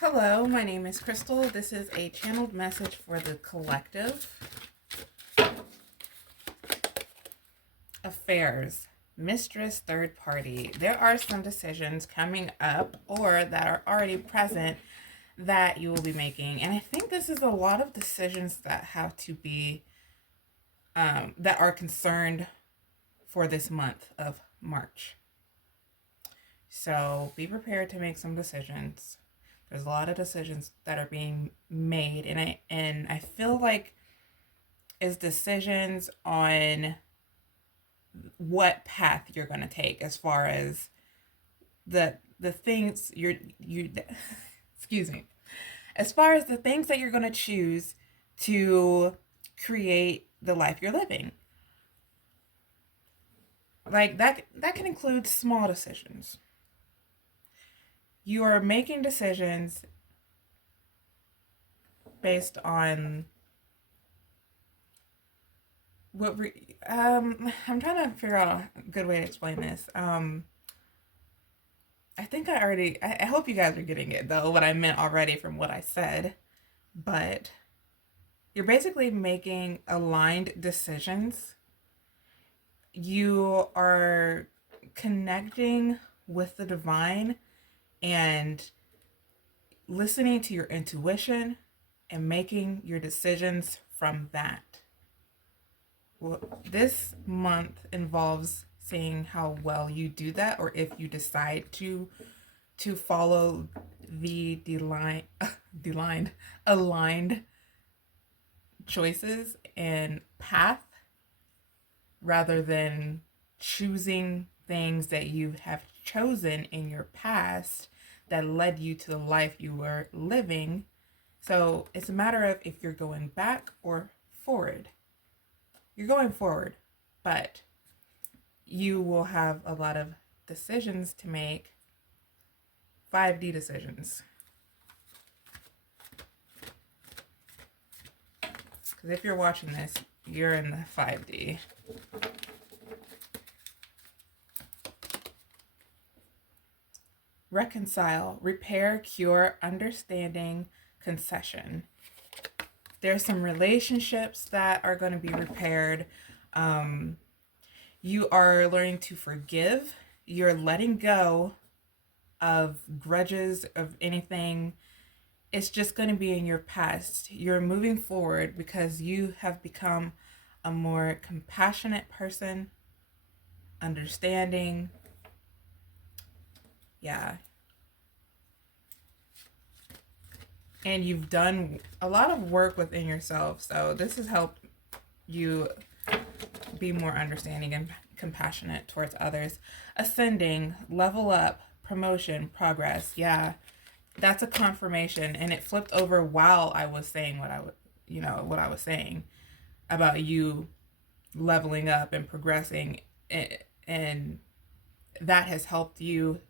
Hello, my name is Crystal. This is a channeled message for the collective. Affairs, mistress, third party. There are some decisions coming up or that are already present that you will be making. And I think this is a lot of decisions that have to be, that are concerned for this month of March. So be prepared to make some decisions. There's a lot of decisions that are being made, and I feel like it's decisions on what path you're going to take as far as the things you excuse me, as far as the things that you're going to choose to create the life you're living. Like that can include small decisions. You are making decisions based on I'm trying to figure out a good way to explain this. I think I hope you guys are getting it though, what I meant already from what I said. But you're basically making aligned decisions. You are connecting with the divine and listening to your intuition and making your decisions from that. Well, this month involves seeing how well you do that, or if you decide to follow the aligned choices and path rather than choosing things that you have chosen in your past that led you to the life you were living. So it's a matter of if you're going back or forward. You're going forward, but you will have a lot of decisions to make. 5D decisions. Because if you're watching this, you're in the 5D. Reconcile, repair, cure, understanding, concession. There's some relationships that are going to be repaired. You are learning to forgive. You're letting go of grudges, of anything. It's just going to be in your past. You're moving forward because you have become a more compassionate person, understanding. Yeah. And you've done a lot of work within yourself. So this has helped you be more understanding and compassionate towards others. Ascending, level up, promotion, progress. Yeah, that's a confirmation. And it flipped over while I was saying what I was saying about you leveling up and progressing. And that has helped you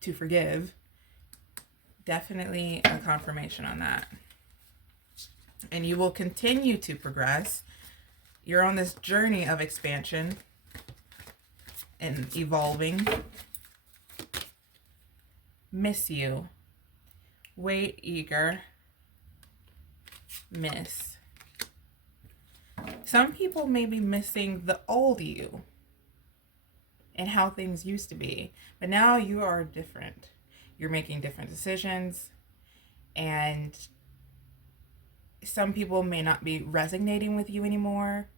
to forgive. Definitely a confirmation on that. And you will continue to progress. You're on this journey of expansion and evolving. Miss you. Wait, eager. Miss. Some people may be missing the old you and how things used to be. But now you are different. You're making different decisions, and some people may not be resonating with you anymore.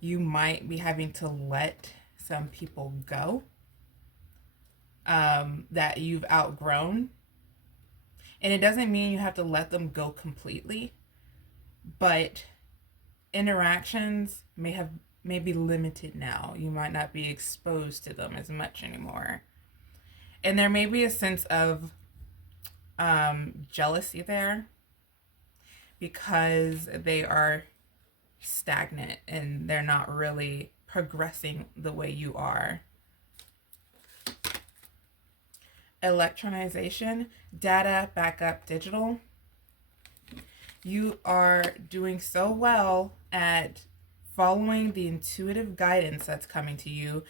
You might be having to let some people go that you've outgrown. And it doesn't mean you have to let them go completely, but interactions may be limited now. You might not be exposed to them as much anymore. And there may be a sense of jealousy there because they are stagnant and they're not really progressing the way you are. Electronization, data, backup, digital. You are doing so well at following the intuitive guidance that's coming to you.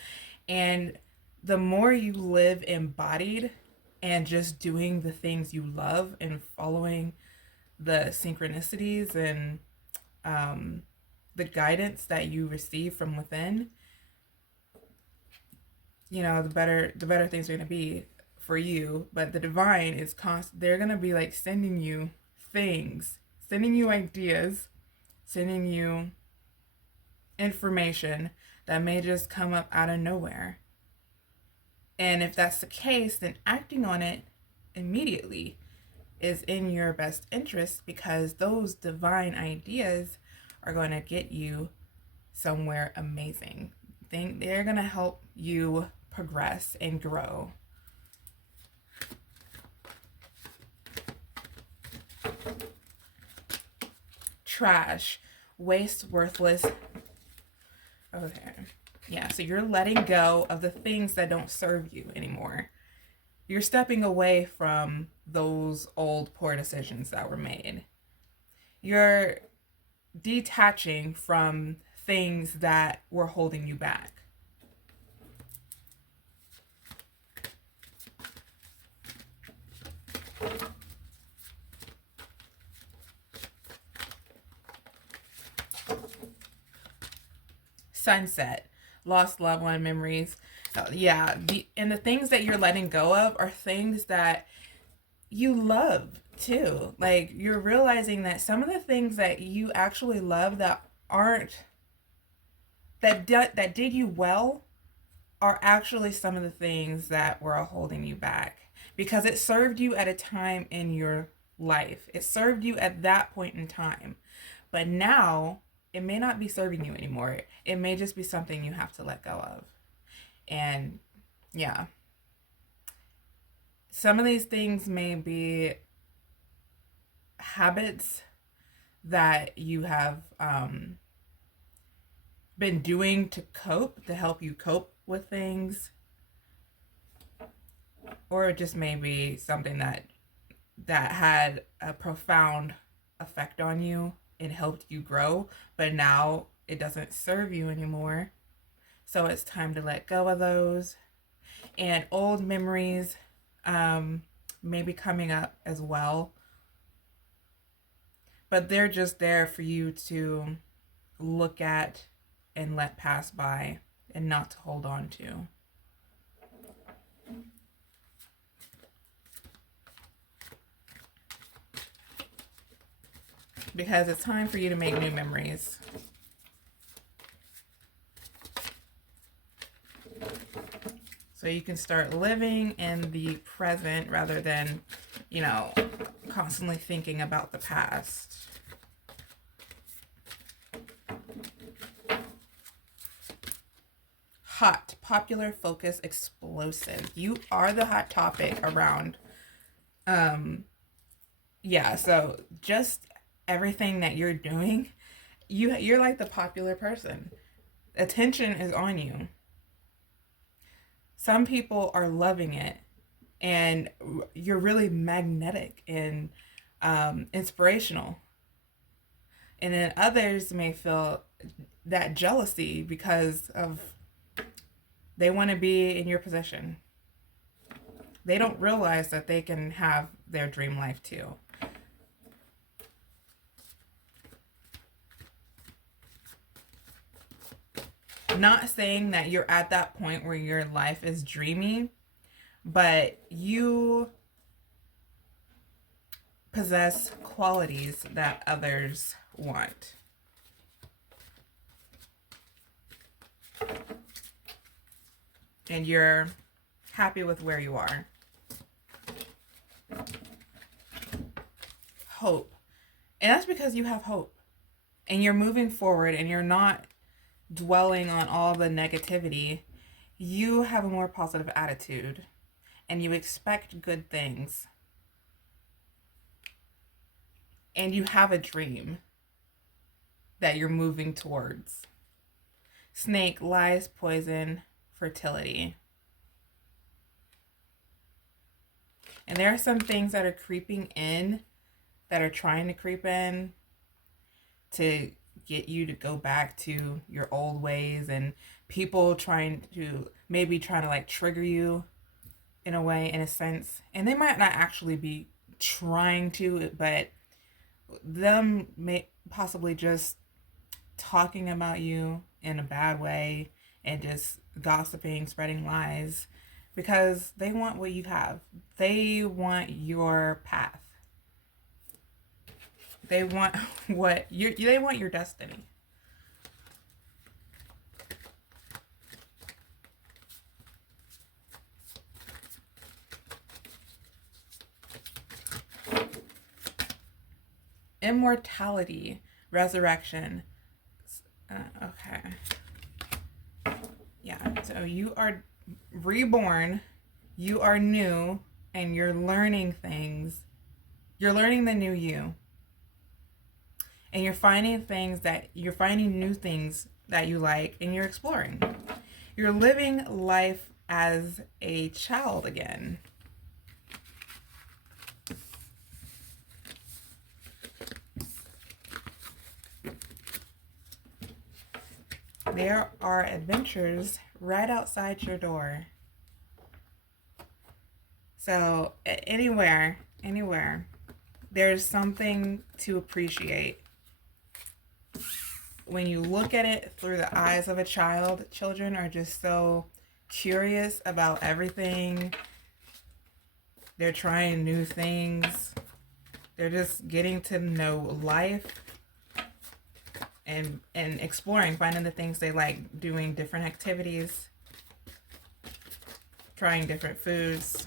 And the more you live embodied, and just doing the things you love and following the synchronicities and um, the guidance that you receive from within, the better things are going to be for you. But the divine is they're going to be like sending you things, sending you ideas, sending you information that may just come up out of nowhere. And if that's the case, then acting on it immediately is in your best interest, because those divine ideas are going to get you somewhere amazing. They're going to help you progress and grow. Trash, waste, worthless. Okay. Yeah, so you're letting go of the things that don't serve you anymore. You're stepping away from those old poor decisions that were made. You're detaching from things that were holding you back. Sunset, lost loved one memories. Yeah, the things that you're letting go of are things that you love too. Like, you're realizing that some of the things that you actually love that aren't that did you well are actually some of the things that were holding you back, because it served you at a time in your life. It served you at that point in time. But now it may not be serving you anymore. It may just be something you have to let go of. And yeah, some of these things may be habits that you have been doing to help you cope with things, or it just may be something that had a profound effect on you and helped you grow, but now it doesn't serve you anymore. So it's time to let go of those. And old memories may be coming up as well, but they're just there for you to look at and let pass by and not to hold on to. Because it's time for you to make new memories. So you can start living in the present rather than, constantly thinking about the past. Hot, popular, focus, explosive. You are the hot topic around. So just everything that you're doing, you're like the popular person. Attention is on you. Some people are loving it, and you're really magnetic and inspirational. And then others may feel that jealousy because of they want to be in your position. They don't realize that they can have their dream life too. Not saying that you're at that point where your life is dreamy, but you possess qualities that others want. And you're happy with where you are. Hope. And that's because you have hope. And you're moving forward, and you're not dwelling on all the negativity. You have a more positive attitude, and you expect good things. And you have a dream that you're moving towards. Snake, lies, poison, fertility. And there are some things that are creeping in, that are trying to creep in to get you to go back to your old ways, and people trying to like trigger you in a way, in a sense. And they might not actually be trying to, but them may possibly just talking about you in a bad way and just gossiping, spreading lies because they want what you have. They want your path. They want they want your destiny. Immortality, resurrection. Okay. Yeah, so you are reborn, you are new, and you're learning things. You're learning the new you. And you're finding new things that you like, and you're exploring. You're living life as a child again. There are adventures right outside your door. So anywhere, there's something to appreciate. When you look at it through the eyes of a child, children are just so curious about everything. They're trying new things. They're just getting to know life and exploring, finding the things they like, doing different activities, trying different foods.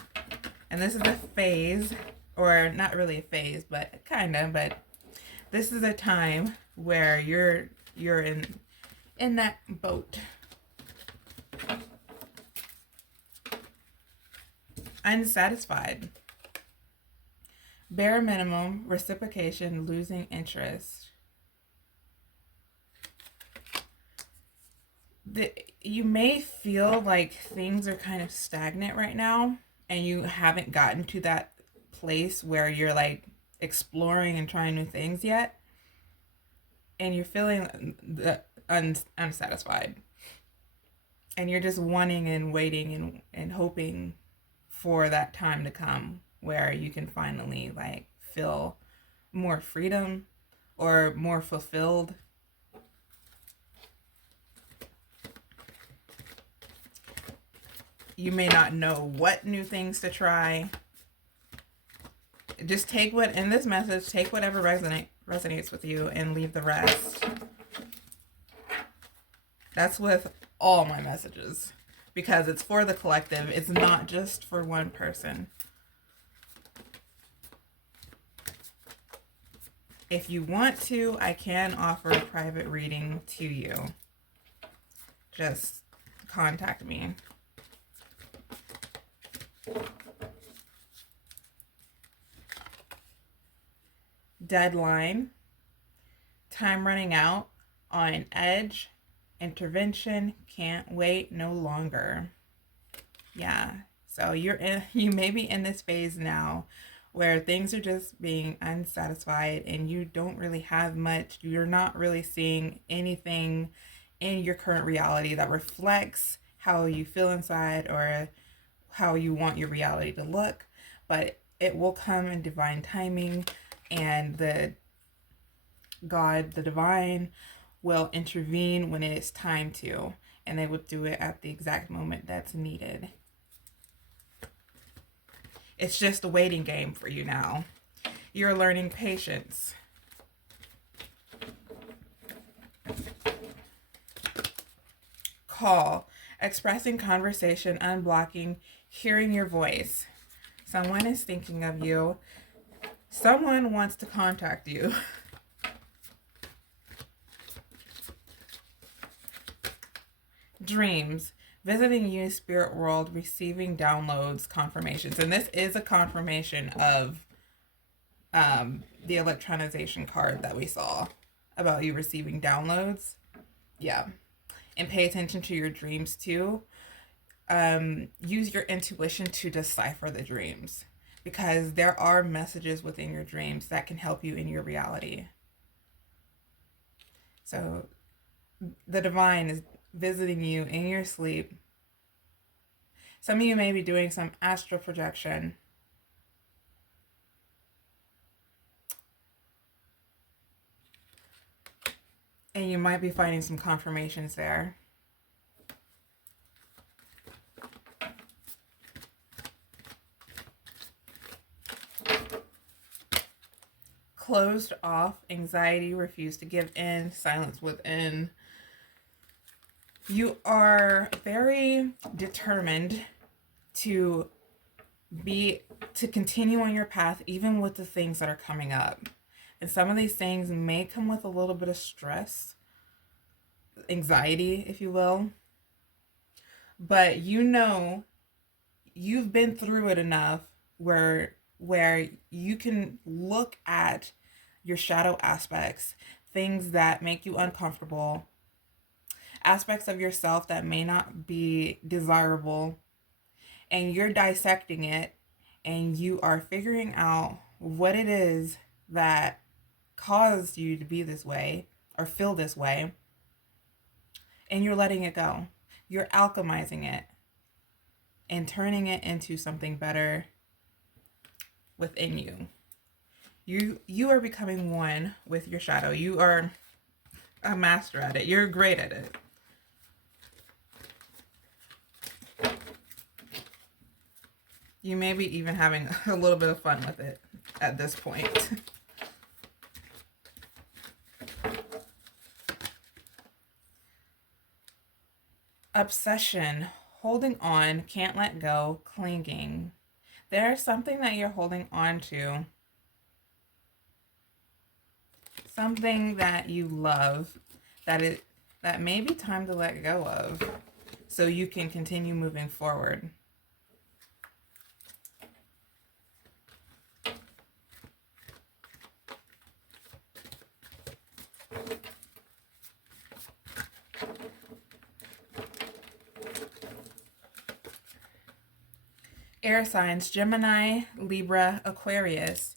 And this is a phase, or not really a phase, but kind of, but this is a time where you're in that boat. Unsatisfied. Bare minimum, reciprocation, losing interest. You may feel like things are kind of stagnant right now, and you haven't gotten to that place where you're like exploring and trying new things yet. And you're feeling unsatisfied. And you're just wanting and waiting and hoping for that time to come where you can finally like feel more freedom or more fulfilled. You may not know what new things to try. Just take what in this message, take whatever resonates with you and leave the rest. That's with all my messages, because it's for the collective. It's not just for one person. If you want to, I can offer a private reading to you. Just contact me. Deadline. Time running out. On edge. Intervention. Can't wait no longer. Yeah. So you may be in this phase now where things are just being unsatisfied and you don't really have much. You're not really seeing anything in your current reality that reflects how you feel inside or how you want your reality to look, but it will come in divine timing, and the divine will intervene when it is time to, and they will do it at the exact moment that's needed. It's just a waiting game for you now. You're learning patience. Call. Expressing conversation, unblocking, hearing your voice. Someone is thinking of you. Someone wants to contact you. Dreams. Visiting you, spirit world, receiving downloads, confirmations. And this is a confirmation of the electronization card that we saw about you receiving downloads. Yeah. And pay attention to your dreams too. Use your intuition to decipher the dreams, because there are messages within your dreams that can help you in your reality. So the divine is visiting you in your sleep, Some of you may be doing some astral projection. And you might be finding some confirmations there. Closed off, anxiety, refuse to give in, silence within. You are very determined to continue on your path, even with the things that are coming up. And some of these things may come with a little bit of stress, anxiety, if you will. But you know, you've been through it enough where you can look at your shadow aspects, things that make you uncomfortable, aspects of yourself that may not be desirable, and you're dissecting it, and you are figuring out what it is that caused you to be this way or feel this way, and you're letting it go. You're alchemizing it and turning it into something better within you. You are becoming one with your shadow. You are a master at it. You're great at it. You may be even having a little bit of fun with it at this point. Obsession, holding on, can't let go, clinging. There's something that you're holding on to. Something that you love that may be time to let go of so you can continue moving forward. Air signs, Gemini, Libra, Aquarius.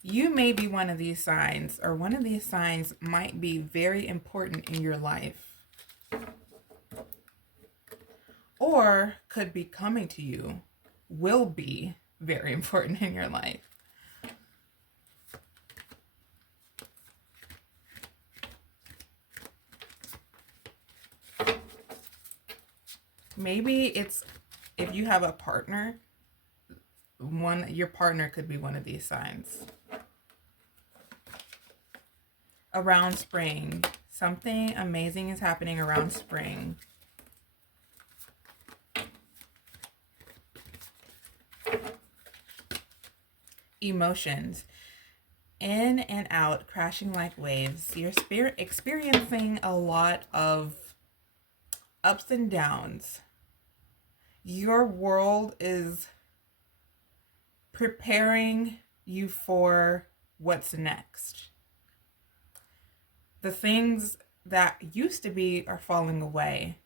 You may be one of these signs, or one of these signs might be very important in your life, or could be coming to you, will be very important in your life. Maybe it's, if you have a partner, your partner could be one of these signs. Around spring, something amazing is happening around spring. Emotions, in and out, crashing like waves. You're experiencing a lot of ups and downs. Your world is preparing you for what's next. The things that used to be are falling away,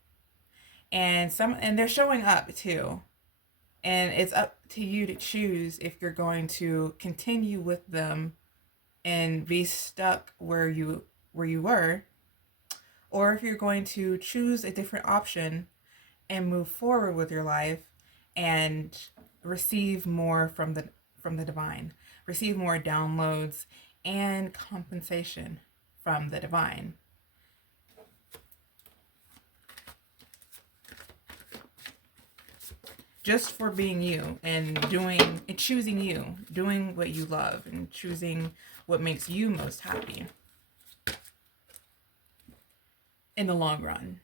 and they're showing up too. And it's up to you to choose if you're going to continue with them and be stuck where you were, or if you're going to choose a different option and move forward with your life and receive more from the divine, receive more downloads and compensation from the divine. Just for being you and choosing you, doing what you love and choosing what makes you most happy in the long run.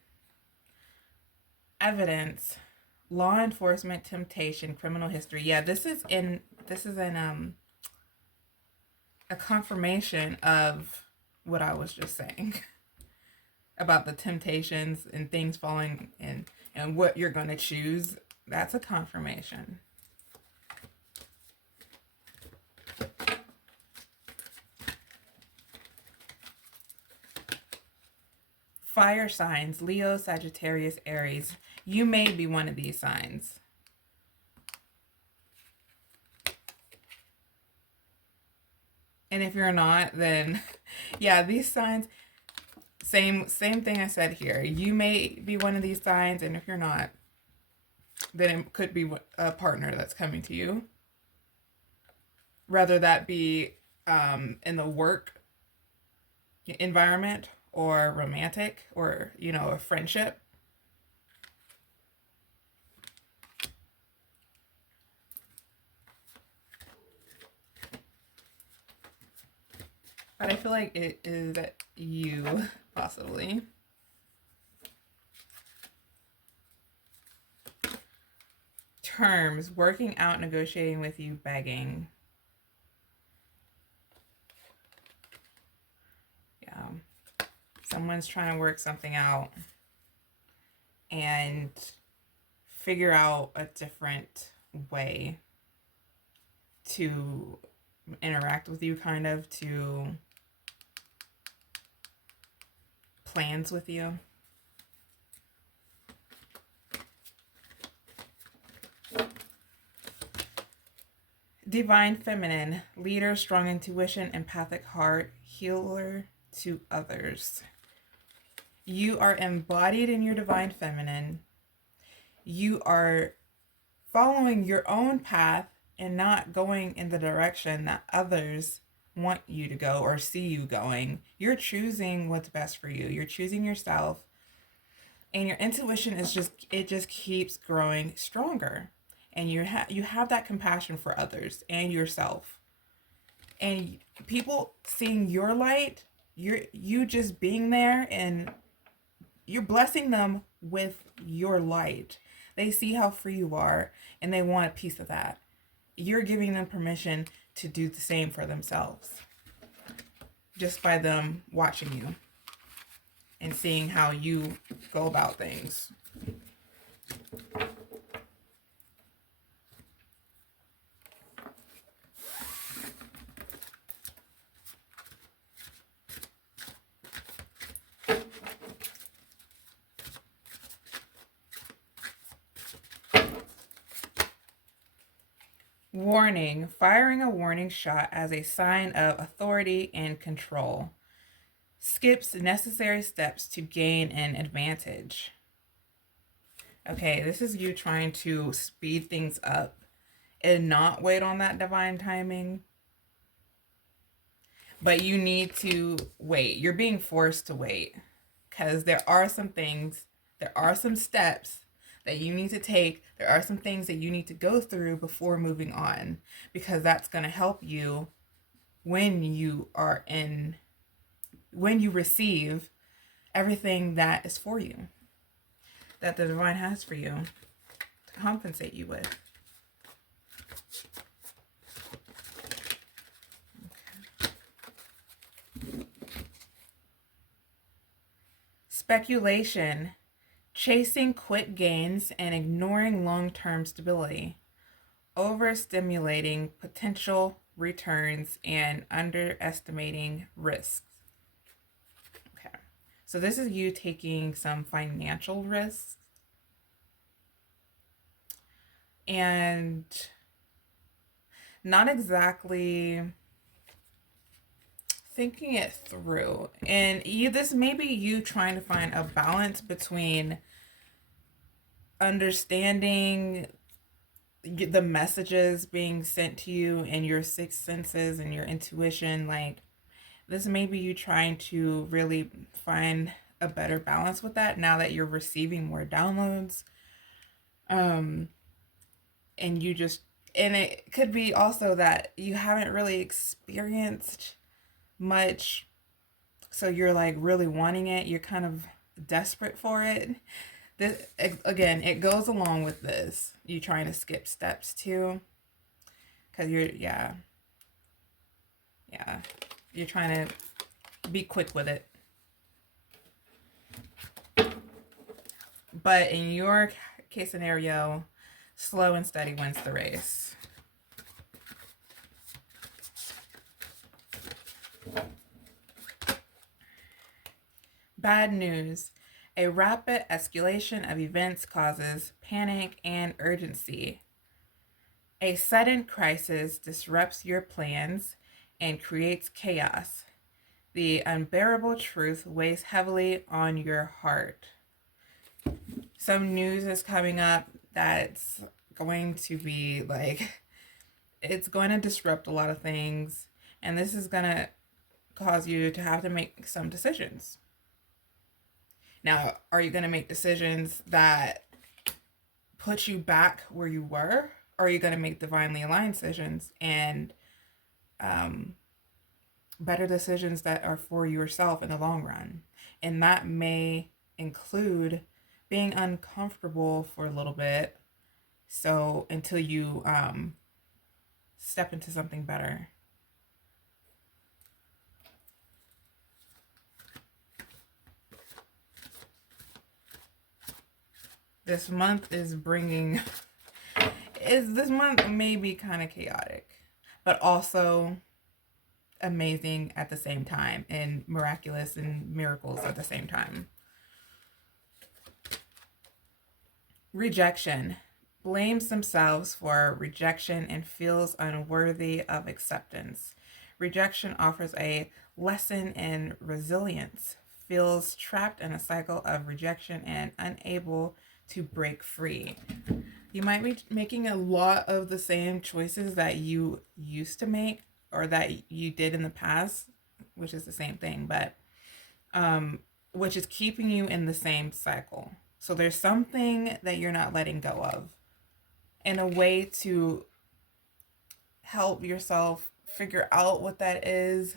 Evidence, law enforcement, temptation, criminal history. Yeah, this is a confirmation of what I was just saying about the temptations and things falling in and what you're going to choose. That's a confirmation. Fire signs, Leo, Sagittarius, Aries. You may be one of these signs. And if you're not, then yeah, these signs, same thing I said here. You may be one of these signs, and if you're not, then it could be a partner that's coming to you. Whether that be in the work environment or romantic or, a friendship. But I feel like it is you, possibly. Terms, working out, negotiating with you, begging. Yeah. Someone's trying to work something out and figure out a different way to interact with you, kind of, to plans with you. Divine Feminine, leader, strong intuition, empathic heart, healer to others. You are embodied in your Divine Feminine. You are following your own path and not going in the direction that others want you to go or see you going. You're choosing what's best for you. You're choosing yourself. And your intuition just keeps growing stronger. And you have that compassion for others and yourself. And people seeing your light, you just being there, and you're blessing them with your light. They see how free you are and they want a piece of that. You're giving them permission to do the same for themselves just by them watching you and seeing how you go about things. Warning, firing a warning shot as a sign of authority and control. Skips necessary steps to gain an advantage. Okay, this is you trying to speed things up and not wait on that divine timing. But you need to wait. You're being forced to wait because there are some things, there are some steps that you need to take. There are some things that you need to go through before moving on, because that's going to help you when you receive everything that is for you, that the divine has for you to compensate you with. Okay. Speculation. Chasing quick gains and ignoring long-term stability. Overstimulating potential returns and underestimating risks. Okay. So this is you taking some financial risks and not exactly thinking it through. And this may be you trying to find a balance between understanding the messages being sent to you and your sixth senses and your intuition. Like, this may be you trying to really find a better balance with that now that you're receiving more downloads. And it could be also that you haven't really experienced much, so you're like really wanting it. You're kind of desperate for it. This, again, it goes along with this. You trying to skip steps too, because you're trying to be quick with it. But in your case scenario, slow and steady wins the race. Bad news. A rapid escalation of events causes panic and urgency. A sudden crisis disrupts your plans and creates chaos. The unbearable truth weighs heavily on your heart. Some news is coming up that's going to be like, it's going to disrupt a lot of things. And this is going to cause you to have to make some decisions. Now, are you going to make decisions that put you back where you were? Or are you going to make divinely aligned decisions and better decisions that are for yourself in the long run? And that may include being uncomfortable for a little bit. So until you step into something better. This month is bringing, this month may be kind of chaotic, but also amazing at the same time, and miraculous and miracles at the same time. Rejection. Blames themselves for rejection and feels unworthy of acceptance. Rejection offers a lesson in resilience, feels trapped in a cycle of rejection and unable to break free. You might be making a lot of the same choices that you used to make or that you did in the past, which is the same thing, but which is keeping you in the same cycle. So there's something that you're not letting go of. And a way to help yourself figure out what that is,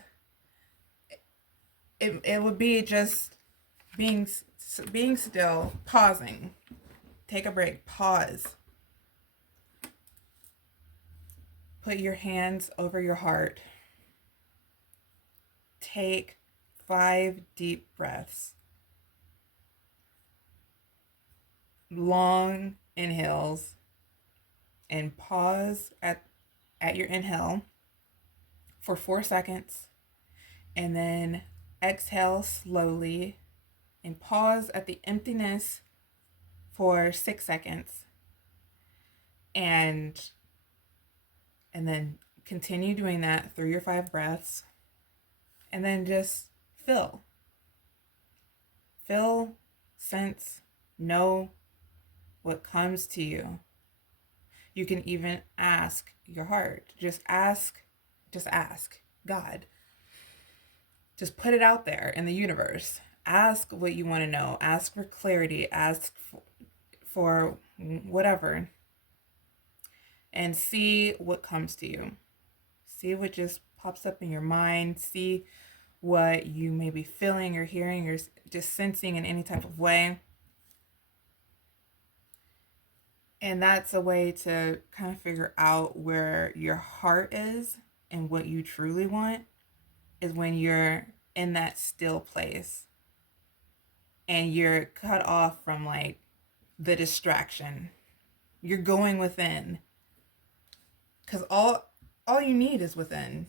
it would be just being still, pausing. Take a break, pause. Put your hands over your heart. Take 5 deep breaths. Long inhales. And pause at your inhale for 4 seconds. And then exhale slowly. And pause at the emptiness for 6 seconds. And then continue doing that through your 5 breaths. And then just feel. Feel, sense, know what comes to you. You can even ask your heart. Just ask God. Just put it out there in the universe. Ask what you want to know. Ask for clarity. Ask for whatever. And see what comes to you. See what just pops up in your mind. See what you may be feeling or hearing or just sensing in any type of way. And that's a way to kind of figure out where your heart is and what you truly want, is when you're in that still place and you're cut off from like the distraction. You're going within, because all you need is within.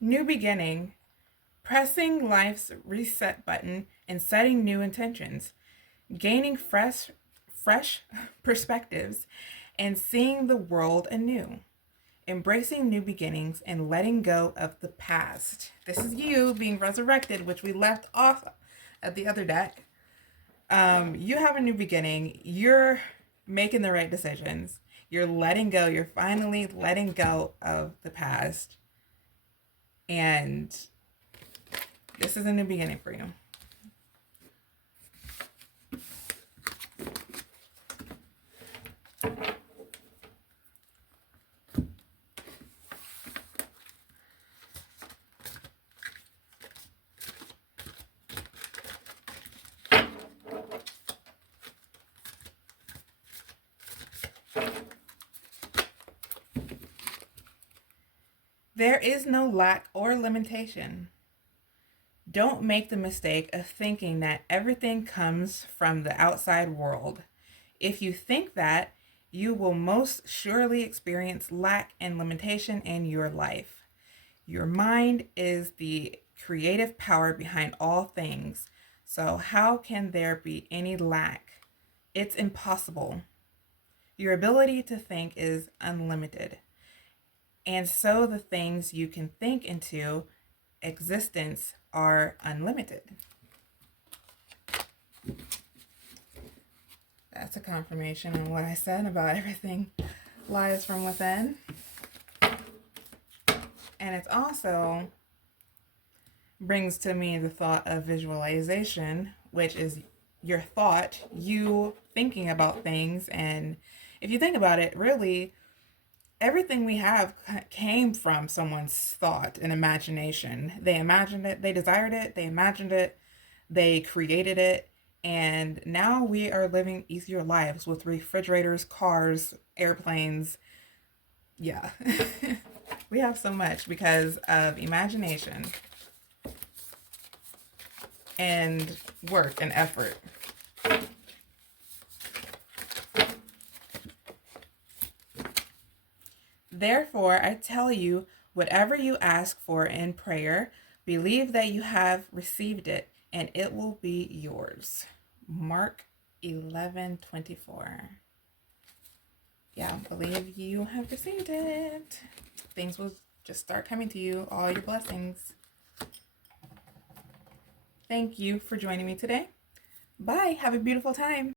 New beginning, pressing life's reset button and setting new intentions, gaining fresh perspectives, and seeing the world anew, embracing new beginnings and letting go of the past. This is you being resurrected, which we left off at the other deck. You have a new beginning. You're making the right decisions. You're letting go. You're finally letting go of the past. And this is a new beginning for you. There is no lack or limitation. Don't make the mistake of thinking that everything comes from the outside world. If you think that, you will most surely experience lack and limitation in your life. Your mind is the creative power behind all things. So how can there be any lack? It's impossible. Your ability to think is unlimited. And so the things you can think into existence are unlimited. That's a confirmation on what I said about everything lies from within. And it also brings to me the thought of visualization, which is your thought, you thinking about things. And if you think about it, really, everything we have came from someone's thought and imagination. They imagined it, they desired it, they imagined it, they created it, and now we are living easier lives with refrigerators, cars, airplanes. Yeah. We have so much because of imagination and work and effort. Therefore, I tell you, whatever you ask for in prayer, believe that you have received it, and it will be yours. Mark 11:24. Yeah, believe you have received it. Things will just start coming to you, all your blessings. Thank you for joining me today. Bye. Have a beautiful time.